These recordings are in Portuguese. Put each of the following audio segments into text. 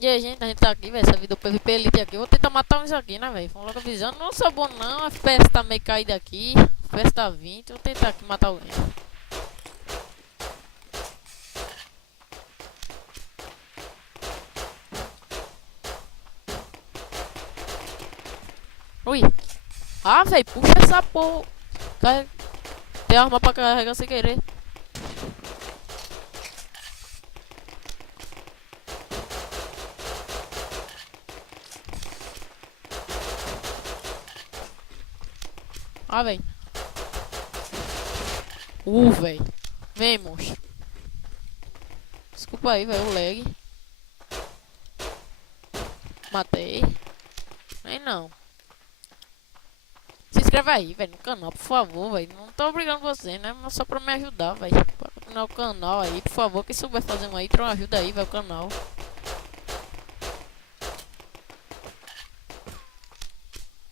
E aí, gente, a gente tá aqui, velho. Essa vida do PVP Elite aqui. Eu vou tentar matar uns aqui, né, velho? Vamos logo avisando. Não sou bom, não. A FPS tá meio caída aqui. A FPS tá 20. Vou tentar aqui matar alguém. Ui. Ah, velho, puxa essa porra. Tem arma pra carregar sem querer. Ah, velho. Velho. Vem, monstro. Desculpa aí, velho. O lag. Matei. Nem não. Se inscreve aí, velho, no canal, por favor, velho. Não tô obrigando você, né? Mas só pra me ajudar, velho. Pra continuar o canal aí, por favor. Quem souber fazer uma intro, ajuda aí, velho, o canal.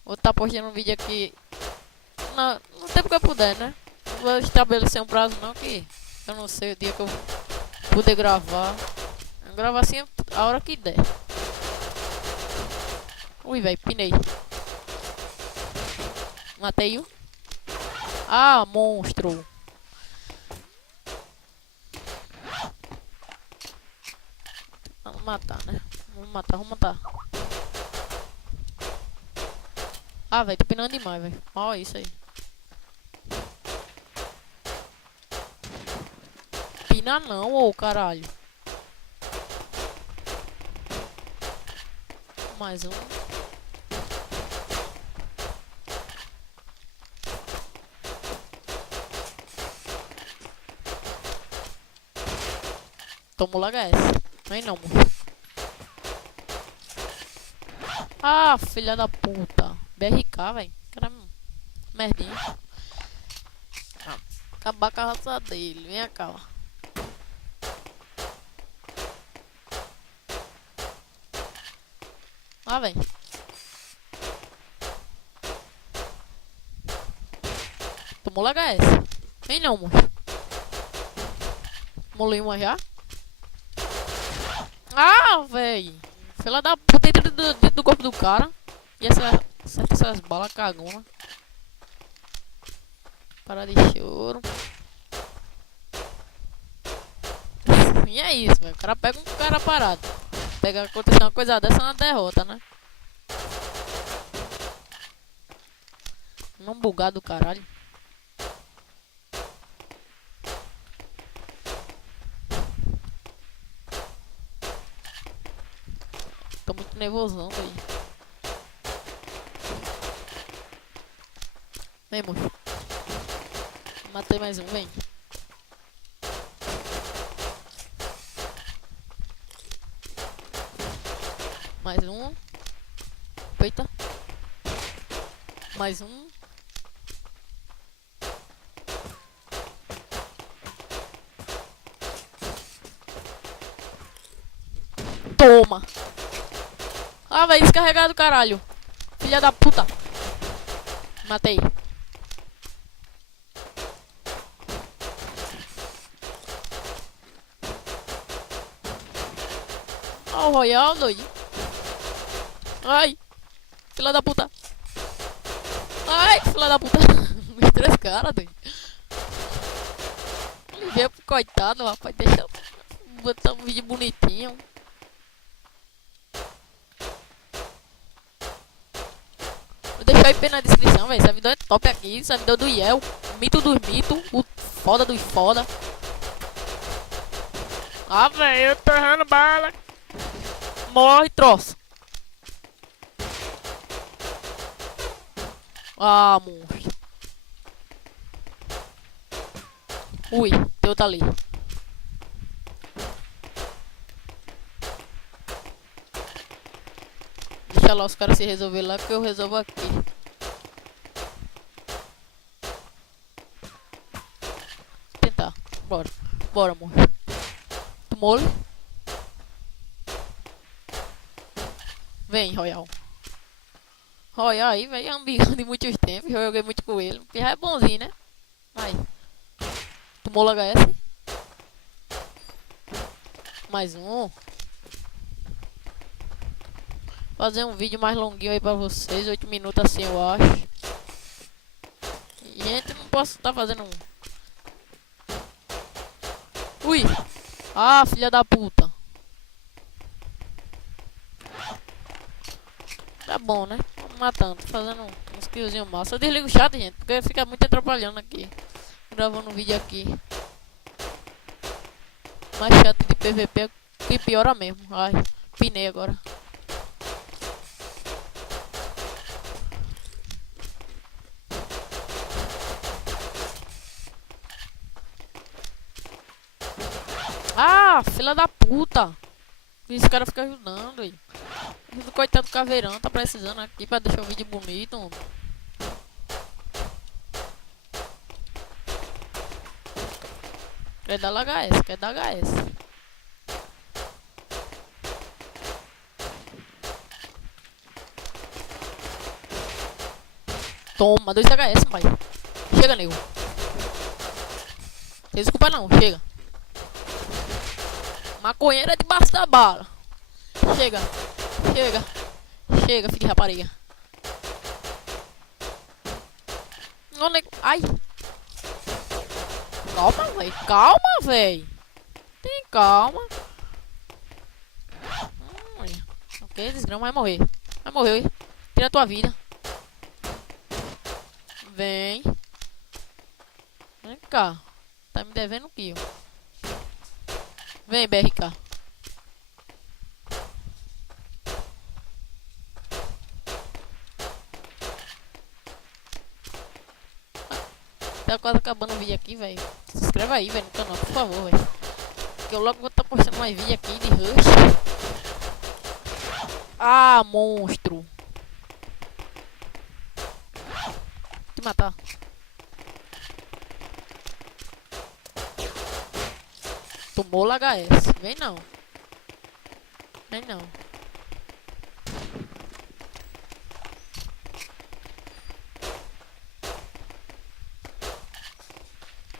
Vou tá postando um vídeo aqui no tempo que eu puder, né? Não vou estabelecer um prazo, não, que eu não sei o dia que eu puder gravar. Eu gravo assim a hora que der. Ui, velho, pinei. Matei o. Ah, monstro. Vamos matar, né? Vamos matar, vamos matar. Ah, velho, tô pinando demais, velho. Olha isso aí. Pina não, ô caralho. Mais um. Tomou logo essa. Vem não, morro. Ah, filha da puta. BRK, velho. Cara, merdinha. Acabar com a raça dele. Vem cá, ó. Ah, velho. Tomou logo essa. Vem não, morro. Molei uma já. Ah, velho. Filha da puta entra dentro do corpo do cara. E acerta essas balas cagona. Para de choro. E é isso, velho. O cara pega um cara parado. Pega acontecer uma coisa dessa é uma derrota, né? Não bugado do caralho. Tô muito nervosão, velho. Vem, moço. Matei mais um, vem. Mais um. Eita. Mais um. Toma. Ah, velho, descarregado, caralho. Filha da puta. Matei. Ó, o Royal, doido. Ai. Filha da puta. Ai, filha da puta. Os três caras, doido. Ele veio pro coitado, rapaz. Deixa eu botar um vídeo bonitinho. Vou deixar o IP na descrição, velho. Servidor é top aqui. Servidor do Yel. Mito dos mitos. O foda dos foda. Ah, velho, eu tô errando bala. Morre, troço. Ah, monstro. Ui, tem outro ali. Deixa lá os caras se resolver lá que eu resolvo aqui. Vou tentar. Bora. Bora, monstro. Tu mole? Vem, Royal. Royal aí, velho. É um amigão de muitos tempos. Eu joguei muito com ele. Porque já é bonzinho, né? Aí. Tomou logo HS. Mais um. fazer um vídeo mais longuinho aí pra vocês. 8 minutos assim, eu acho. E, gente, não posso estar fazendo um. Ui! Ah, filha da puta. Tá bom, né? Vamos matando, tô fazendo uns killzinhos massa. Eu desligo o chat, gente, porque fica muito atrapalhando aqui. Gravando um vídeo aqui. Mais chato de PVP é que piora mesmo. Ai, pinei agora. Ah, filha da puta. Esse cara fica ajudando aí. O coitado do caveirão tá precisando aqui pra deixar o vídeo bonito, mano. Quer dar HS, quer dar HS. Toma, 2 HS, pai. Chega, nego. Não desculpa não, chega. Maconheiro é debaixo da bala. Chega, chega, chega, filho de rapariga. Ai. Calma, véi. Calma, véi. Tem calma. Ok, desgrama vai morrer. Vai morrer, hein? Tira a tua vida. Vem. Vem cá. Tá me devendo kill. Vem, BRK. Tá quase acabando o vídeo aqui, velho. Se inscreve aí, velho, no canal, por favor, velho. Que eu logo vou estar postando mais vídeo aqui de Rush. Ah, monstro. Vou te matar. Tomou HS. Vem não. Vem não.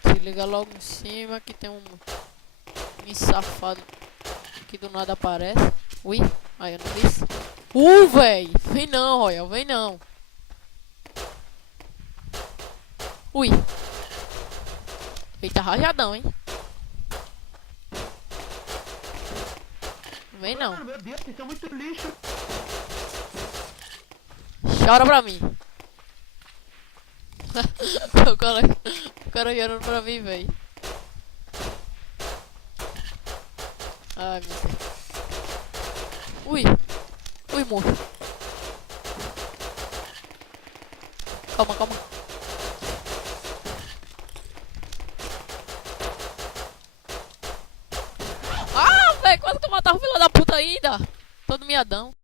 Se liga logo em cima que tem um safado que do nada aparece. Ui, aí eu não disse. Véi. Vem não, Royal. Vem não. Ui. Eita, rajadão, hein. Vem não. Mano, meu Deus, vocês são muito lixo. Chora pra mim. o cara chorando pra mim, véi. Ai, meu Deus. Ui. Ui, morro. Calma, calma. Ah, velho, quase que eu matava o filho da puta ainda. Todo miadão.